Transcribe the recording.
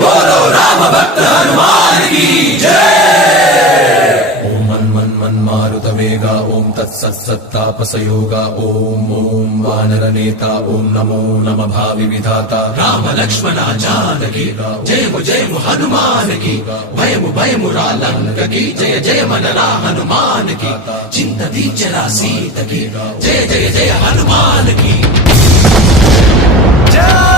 बोलो राम भक्त हनुमान की जय। ओम मन मन मन मारुत वेगा ओम तत्सत्तापसयोगा ओम ओम वानर नेता ओम नमो नम भावि विधाता राम लक्ष्मण जानकी जय हनुमान की भयमु भयमु रालंक की जय जय मनरा हनुमान की चिंता दीचरा सीत की जय जय जय हनुमान की जय।